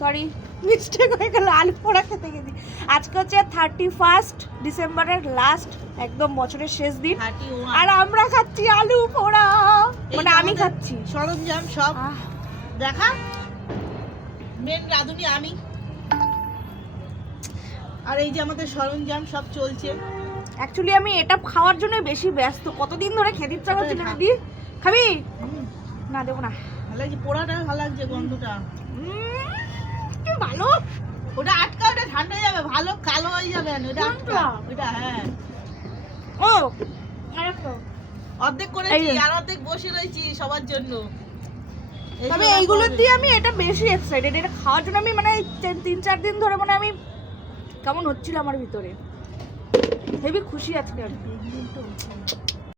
Sorry mistake হয়ে গেল, আলু পোড়া খেতে গেছি। আজকে হচ্ছে 31 ডিসেম্বরের লাস্ট, একদম বছরের শেষ দিন, আর আমরা খাচ্ছি আলু পোড়া, মানে আমি খাচ্ছি। সরঞ্জাম সব দেখা, মেন রাঁধুনি আমি, আর এই যে আমাদের সরঞ্জাম সব চলছে। অ্যাকচুয়ালি আমি এটা খাওয়ার জন্য বেশি ব্যস্ত, কতদিন ধরে খেতে ইচ্ছা করছে না। দিদি খাবি? না দেবো না। ভালো লাগছে, পোড়াটা ভালো লাগছে, গন্ধটা কি ভালো। ওটা আটকা, ওটা ঠান্ডা হয়ে যাবে, ভালো কালো হয়ে যাবে ওটা আটকা। ওটা হ্যাঁ, ও আরেকটা অর্ধেক করেছি আর অর্ধেক বসে রয়েছি সবার জন্য। তবে এইগুলো দিয়ে আমি এটা বেশি এক্সাইটেড, এটা খাওয়ার জন্য। আমি মানে 3-4 দিন ধরে মানে আমি কেমন হচ্ছিল আমার ভিতরে, হেবি খুশি আজকে আমি।